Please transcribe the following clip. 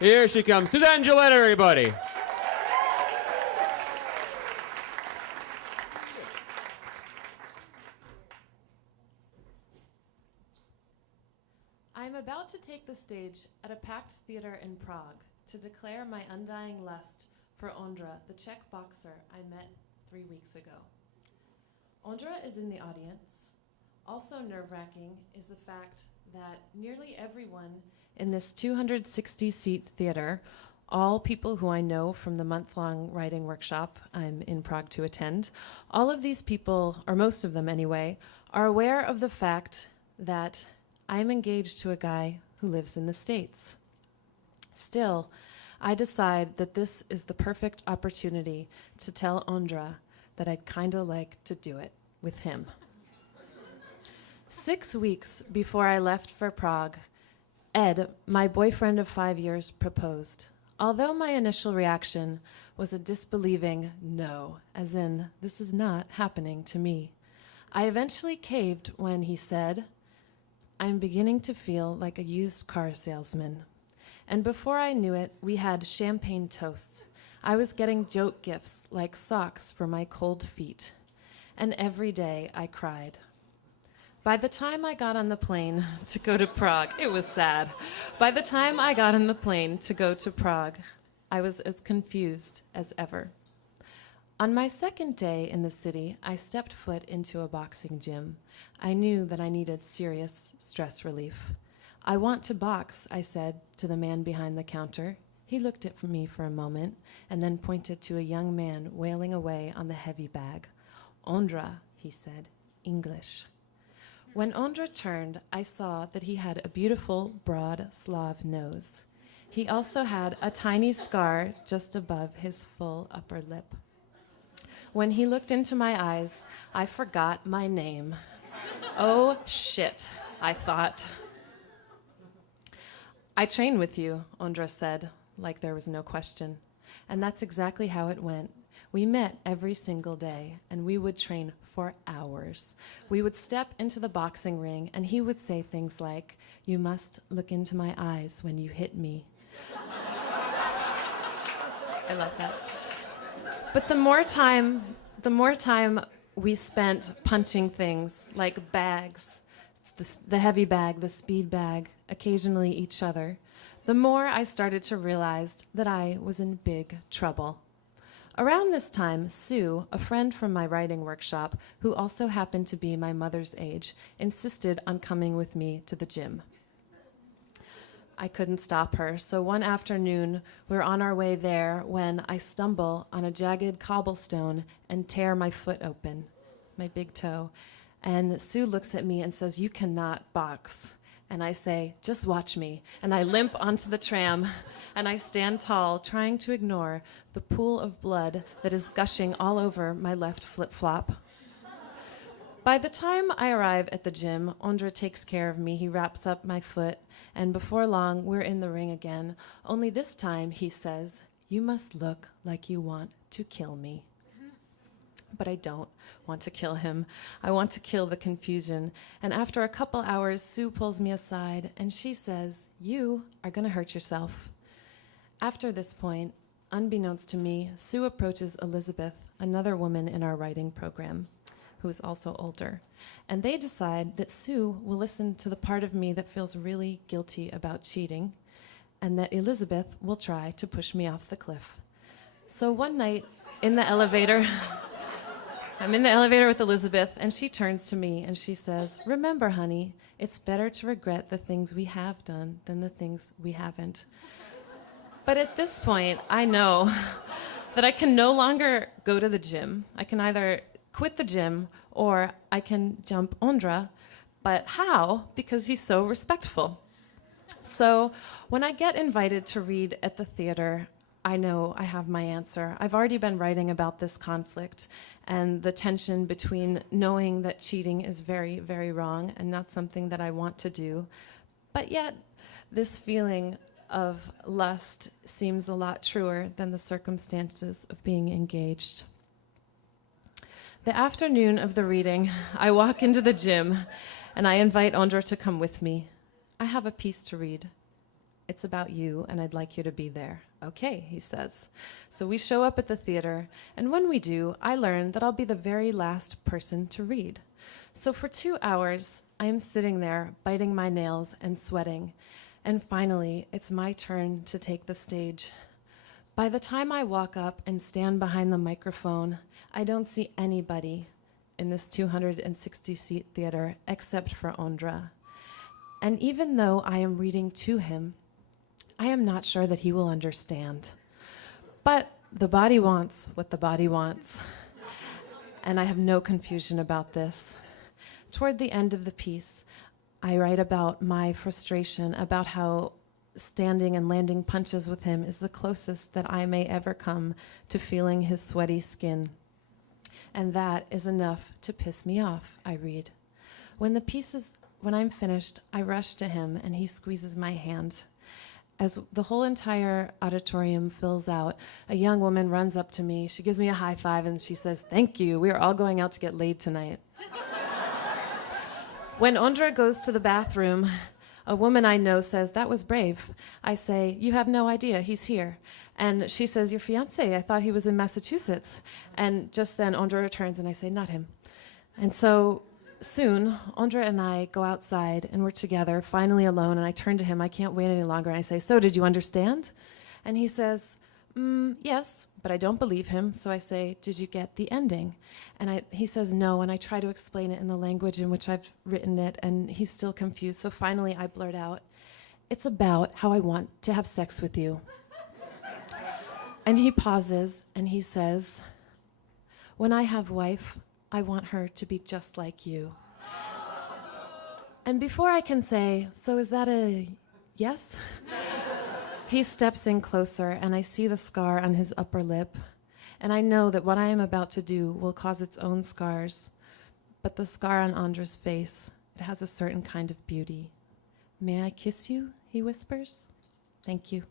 Here she comes. Suzanne Guillette, everybody. I am about to take the stage at a packed theater in Prague to declare my undying lust for Ondra, the Czech boxer I met 3 weeks ago. Ondra is in the audience. Also nerve-wracking is the fact that nearly everyone in this 260-seat theater, all people who I know from the month-long writing workshop I'm in Prague to attend, all of these people, or most of them anyway, are aware of the fact that I'm engaged to a guy who lives in the States. Still, I decide that this is the perfect opportunity to tell Ondra that I'd kinda like to do it with him. 6 weeks before I left for Prague, Ed, my boyfriend of 5 years, proposed. Although my initial reaction was a disbelieving no, as in, this is not happening to me. I eventually caved when he said, I'm beginning to feel like a used car salesman. And before I knew it, we had champagne toasts. I was getting joke gifts like socks for my cold feet. And every day I cried. By the time I got on the plane to go to Prague, it was sad. By the time I got on the plane to go to Prague, I was as confused as ever. On my second day in the city, I stepped foot into a boxing gym. I knew that I needed serious stress relief. I want to box, I said to the man behind the counter. He looked at me for a moment and then pointed to a young man wailing away on the heavy bag. Ondra, he said, English. When Ondra turned, I saw that he had a beautiful, broad Slav nose. He also had a tiny scar just above his full upper lip. When he looked into my eyes, I forgot my name. Oh, shit, I thought. I train with you, Ondra said, like there was no question. And that's exactly how it went. We met every single day, and we would train for hours. We would step into the boxing ring, and he would say things like, you must look into my eyes when you hit me. I love that. But the more time we spent punching things like bags, the heavy bag, the speed bag, occasionally each other, the more I started to realize that I was in big trouble. Around this time, Sue, a friend from my writing workshop, who also happened to be my mother's age, insisted on coming with me to the gym. I couldn't stop her, so one afternoon, we were on our way there when I stumble on a jagged cobblestone and tear my foot open, my big toe. And Sue looks at me and says, you cannot box. And I say, just watch me. And I limp onto the tram, and I stand tall, trying to ignore the pool of blood that is gushing all over my left flip-flop. By the time I arrive at the gym, Ondra takes care of me. He wraps up my foot, and before long, we're in the ring again. Only this time, he says, you must look like you want to kill me. But I don't want to kill him. I want to kill the confusion. And after a couple hours, Sue pulls me aside, and she says, you are going to hurt yourself. After this point, unbeknownst to me, Sue approaches Elizabeth, another woman in our writing program, who is also older. And they decide that Sue will listen to the part of me that feels really guilty about cheating, and that Elizabeth will try to push me off the cliff. So one night in the elevator, I'm in the elevator with Elizabeth, and she turns to me and she says, remember, honey, it's better to regret the things we have done than the things we haven't. But at this point, I know that I can no longer go to the gym. I can either quit the gym or I can jump Ondra. But how? Because he's so respectful. So when I get invited to read at the theater, I know I have my answer. I've already been writing about this conflict and the tension between knowing that cheating is very, very wrong and not something that I want to do, but yet this feeling of lust seems a lot truer than the circumstances of being engaged. The afternoon of the reading, I walk into the gym and I invite Ondra to come with me. I have a piece to read. It's about you, and I'd like you to be there. Okay, he says. So we show up at the theater, and when we do, I learn that I'll be the very last person to read. So for 2 hours, I am sitting there, biting my nails and sweating. And finally, it's my turn to take the stage. By the time I walk up and stand behind the microphone, I don't see anybody in this 260-seat theater except for Ondra. And even though I am reading to him, I am not sure that he will understand. But the body wants what the body wants. And I have no confusion about this. Toward the end of the piece, I write about my frustration about how standing and landing punches with him is the closest that I may ever come to feeling his sweaty skin. And that is enough to piss me off, I read. When I'm finished, I rush to him and he squeezes my hand. As the whole entire auditorium fills out, a young woman runs up to me. She gives me a high five and she says, "Thank you. We are all going out to get laid tonight." When Ondra goes to the bathroom, a woman I know says, "That was brave." I say, "You have no idea. He's here." And she says, "Your fiancé, I thought he was in Massachusetts." And just then Ondra returns and I say, "Not him." And so soon, Ondra and I go outside, and we're together, finally alone, and I turn to him. I can't wait any longer, and I say, "So, did you understand?" And he says, "Yes," but I don't believe him, so I say, "Did you get the ending?" And he says no, and I try to explain it in the language in which I've written it, and he's still confused, so finally I blurt out, "It's about how I want to have sex with you." And he pauses, and he says, "When I have wife, I want her to be just like you." And before I can say, "So is that a yes?" He steps in closer, and I see the scar on his upper lip. And I know that what I am about to do will cause its own scars. But the scar on Ondra's face, it has a certain kind of beauty. "May I kiss you?" he whispers. "Thank you."